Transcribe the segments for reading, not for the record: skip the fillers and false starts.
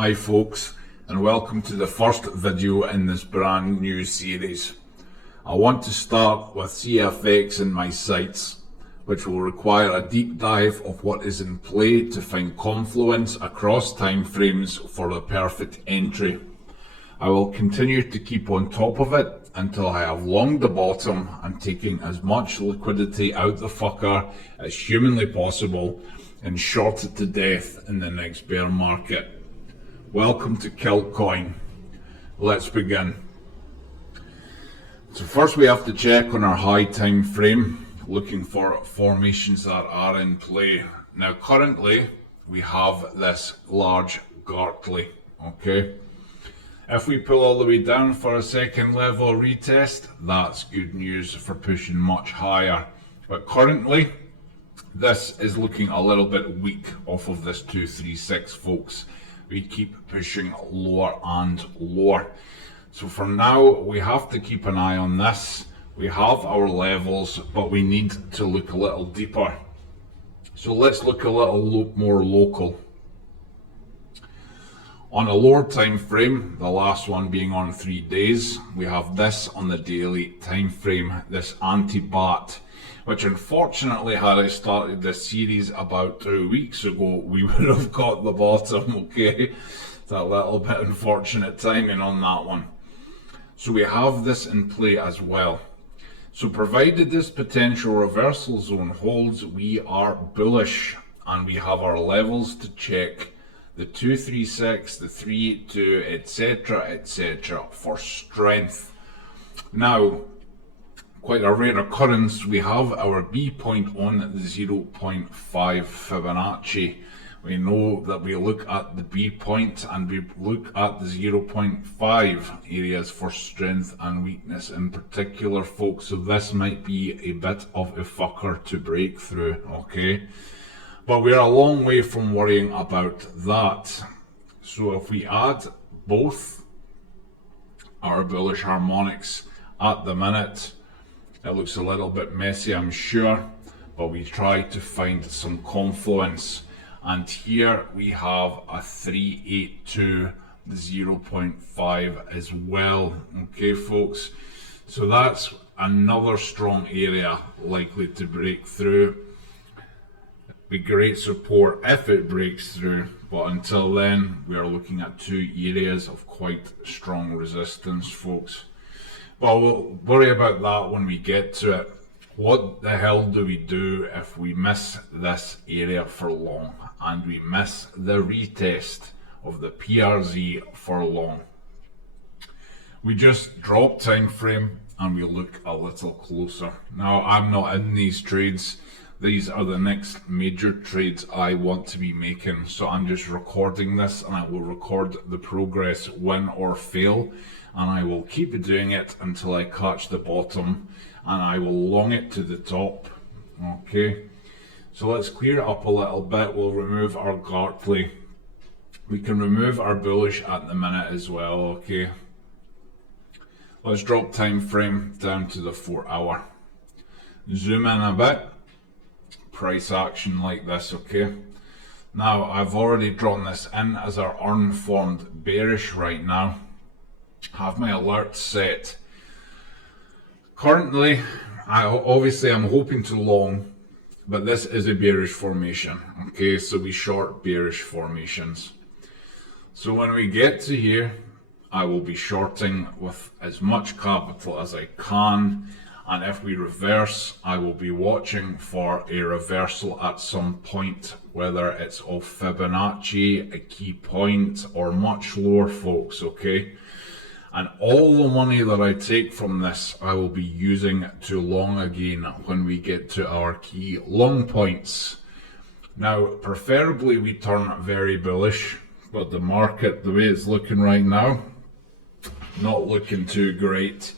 Hi folks, and welcome to the first video in this brand new series. I want to start with CFX and my sights, which will require a deep dive of what is in play to find confluence across timeframes for the perfect entry. I will continue to keep on top of it until I have longed the bottom and taking as much liquidity out the fucker as humanly possible and short it to death in the next bear market. Welcome to Kiltcoin. Let's begin. So first we have to check on our high time frame, looking for formations that are in play. Now currently we have this large Gartley, okay? If we pull all the way down for a second level retest, that's good news for pushing much higher. But currently, this is looking a little bit weak off of this 236, folks. We keep pushing lower and lower. So for now, we have to keep an eye on this. We have our levels, but we need to look a little deeper. So let's look a little more local. On a lower time frame, the last one being on 3 days, we have this on the daily time frame, this anti-bat, which unfortunately, had I started this series about 2 weeks ago, we would have got the bottom, okay? It's a little bit unfortunate timing on that one. So we have this in play as well. So provided this potential reversal zone holds, we are bullish and we have our levels to check. The 236, the 382, etc., for strength. Now, quite a rare occurrence, we have our B point on the 0.5 Fibonacci. We know that we look at the B point and we look at the 0.5 areas for strength and weakness in particular, folks. So this might be a bit of a fucker to break through, okay? But we're a long way from worrying about that. So if we add both our bullish harmonics at the minute, it looks a little bit messy, I'm sure, but we try to find some confluence. And here we have a 382, 0.5 as well. Okay, folks. So that's another strong area likely to break through. Be great support if it breaks through, but until then we are looking at 2 areas of quite strong resistance, folks. But we'll worry about that when we get to it. What the hell do we do if we miss this area for long and we miss the retest of the PRZ for long? We just drop time frame and we look a little closer. Now, I'm not in these trades. These are the next major trades I want to be making. So I'm just recording this and I will record the progress, win or fail. And I will keep doing it until I catch the bottom and I will long it to the top. Okay. So let's clear it up a little bit. We'll remove our Gartley. We can remove our bullish at the minute as well. Okay. Let's drop time frame down to the 4 hour. Zoom in a bit. Price action like this, okay? Now, I've already drawn this in as our unformed bearish right now. Have my alerts set. Currently, obviously I'm hoping to long, but this is a bearish formation, okay? So we short bearish formations. So when we get to here, I will be shorting with as much capital as I can. And if we reverse, I will be watching for a reversal at some point, whether it's off Fibonacci, a key point, or much lower, folks, okay? And all the money that I take from this, I will be using to long again when we get to our key long points. Now, preferably we turn very bullish, but the market, the way it's looking right now, not looking too great.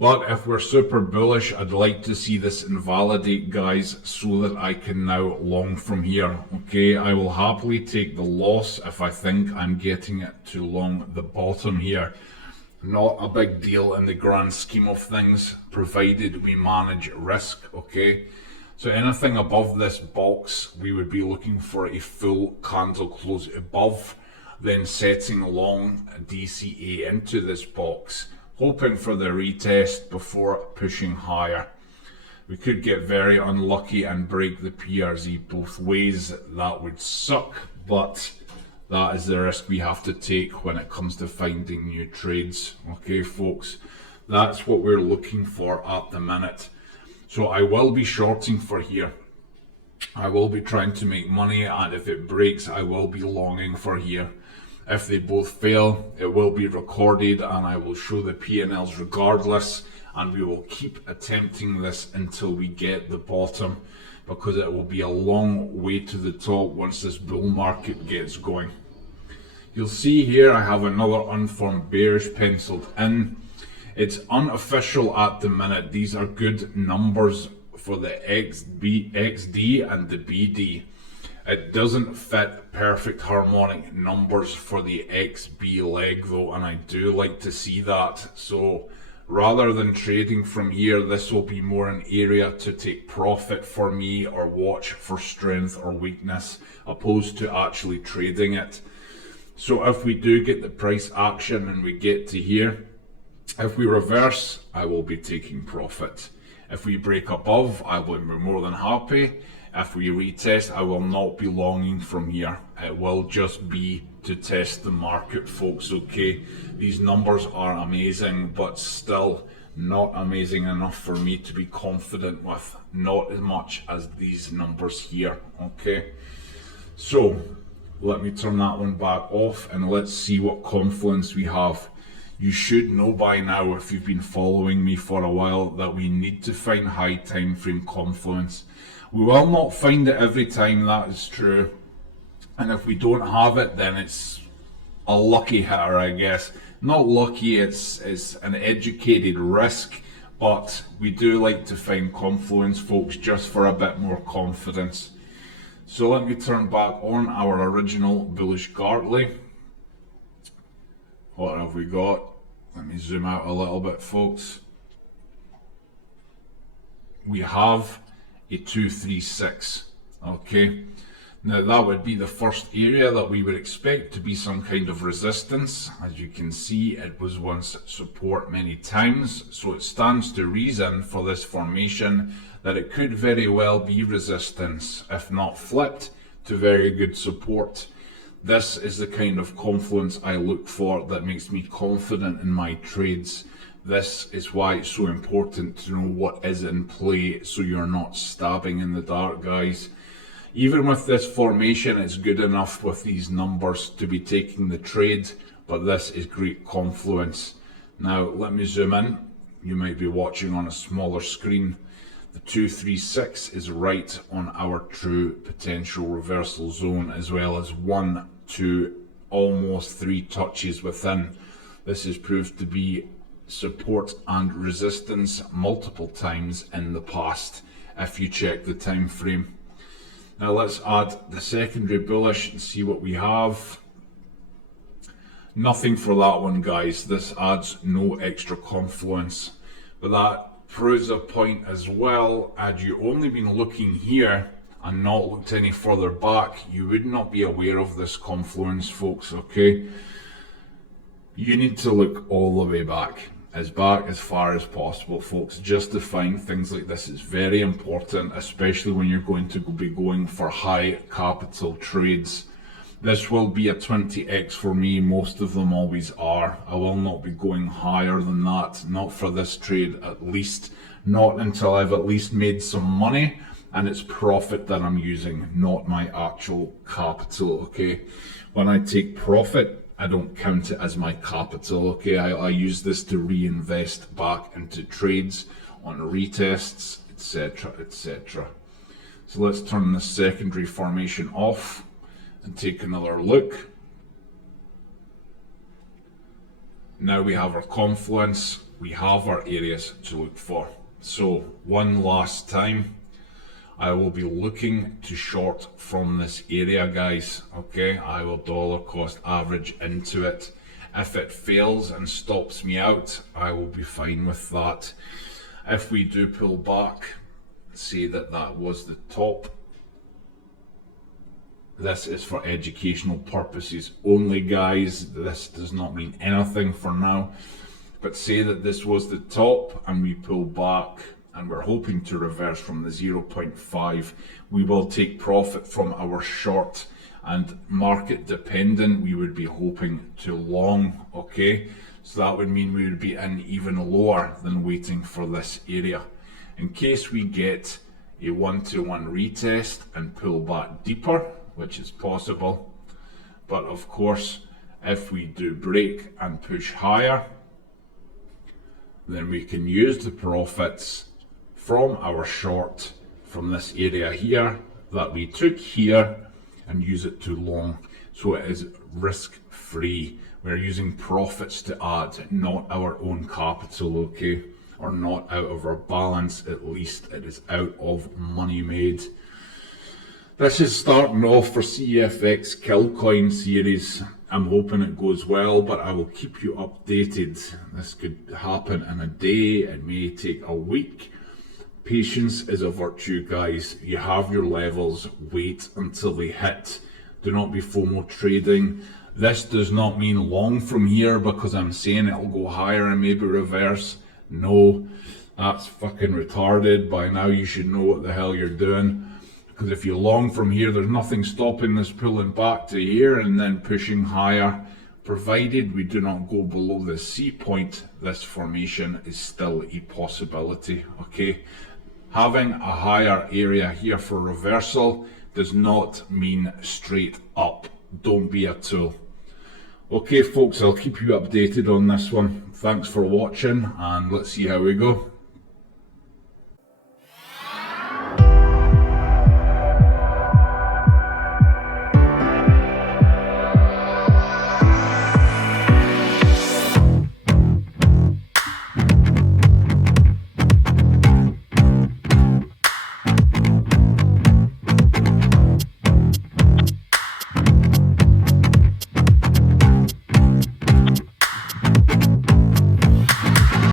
But if we're super bullish, I'd like to see this invalidate, guys, so that I can now long from here. Okay, I will happily take the loss if I think I'm getting it to long the bottom here. Not a big deal in the grand scheme of things, provided we manage risk, okay? So anything above this box, we would be looking for a full candle close above. then setting long DCA into this box, hoping for the retest before pushing higher. We could get very unlucky and break the PRZ both ways. That would suck, but that is the risk we have to take when it comes to finding new trades. Okay, folks, that's what we're looking for at the minute. So I will be shorting for here. I will be trying to make money, and if it breaks, I will be longing for here. If they both fail, it will be recorded and I will show the P&Ls regardless, and we will keep attempting this until we get the bottom, because it will be a long way to the top once this bull market gets going. You'll see here I have another unformed bearish penciled in. It's unofficial at the minute. These are good numbers for the XD and the BD. It doesn't fit perfect harmonic numbers for the XB leg though, and I do like to see that. So rather than trading from here, this will be more an area to take profit for me or watch for strength or weakness, opposed to actually trading it. So if we do get the price action and we get to here, if we reverse, I will be taking profit. If we break above, I will be more than happy. If we retest, I will not be longing from here. It will just be to test the market, folks, okay? These numbers are amazing, but still not amazing enough for me to be confident with. Not as much as these numbers here, okay? So let me turn that one back off and let's see what confluence we have. You should know by now, if you've been following me for a while, that we need to find high time frame confluence. We will not find it every time, that is true. And if we don't have it, then it's a lucky hitter, I guess. Not lucky, it's an educated risk, but we do like to find confluence, folks, just for a bit more confidence. So let me turn back on our original bullish Gartley. What have we got? Let me zoom out a little bit, folks. We have a 236, okay? Now that would be the first area that we would expect to be some kind of resistance. As you can see, it was once support many times, so it stands to reason for this formation that it could very well be resistance, if not flipped to very good support. This is the kind of confluence I look for that makes me confident in my trades. This is why it's so important to know what is in play so you're not stabbing in the dark, guys. Even with this formation, it's good enough with these numbers to be taking the trade, but this is great confluence. Now let me zoom in. You might be watching on a smaller screen. The 236 is right on our true potential reversal zone, as well as 1, 2, almost 3 touches within. This has proved to be support and resistance multiple times in the past if you check the time frame. Now let's add the secondary bullish and see what we have. Nothing for that one, guys. This adds no extra confluence, but that proves a point as well. Had you only been looking here and not looked any further back, you would not be aware of this confluence, folks, okay? You need to look all the way back as far as possible, folks, just to find things like this. Is very important, especially when you're going to be going for high capital trades. This will be a 20x for me. Most of them always are. I will not be going higher than that, not for this trade, at least not until I've at least made some money and it's profit that I'm using, not my actual capital, okay? When I take profit, I don't count it as my capital, okay? I use this to reinvest back into trades on retests, etc, etc. So let's turn the secondary formation off and take another look. Now we have our confluence, we have our areas to look for. So one last time, I will be looking to short from this area, guys, okay? I will dollar cost average into it. If it fails and stops me out, I will be fine with that. If we do pull back, say that that was the top, This is for educational purposes only, guys. This does not mean anything for now. But say that this was the top and we pull back and we're hoping to reverse from the 0.5. We will take profit from our short, and market dependent, we would be hoping to long, okay? So that would mean we would be in even lower than waiting for this area. In case we get a 1-to-1 retest and pull back deeper, which is possible. But of course, if we do break and push higher, then we can use the profits from our short from this area here that we took here and use it to long. So it is risk free. We're using profits to add, not our own capital, okay? Or not out of our balance, at least it is out of money made. This is starting off for CFX Killcoin series. I'm hoping it goes well, but I will keep you updated. This could happen in a day, it may take a week. Patience is a virtue, guys. You have your levels, wait until they hit. Do not be FOMO trading. This does not mean long from here because I'm saying it'll go higher and maybe reverse. No, that's fucking retarded. By now you should know what the hell you're doing. Because if you long from here, there's nothing stopping this pulling back to here and then pushing higher. Provided we do not go below the C point, this formation is still a possibility, okay? Having a higher area here for reversal does not mean straight up. Don't be a tool. Okay folks, I'll keep you updated on this one. Thanks for watching and let's see how we go.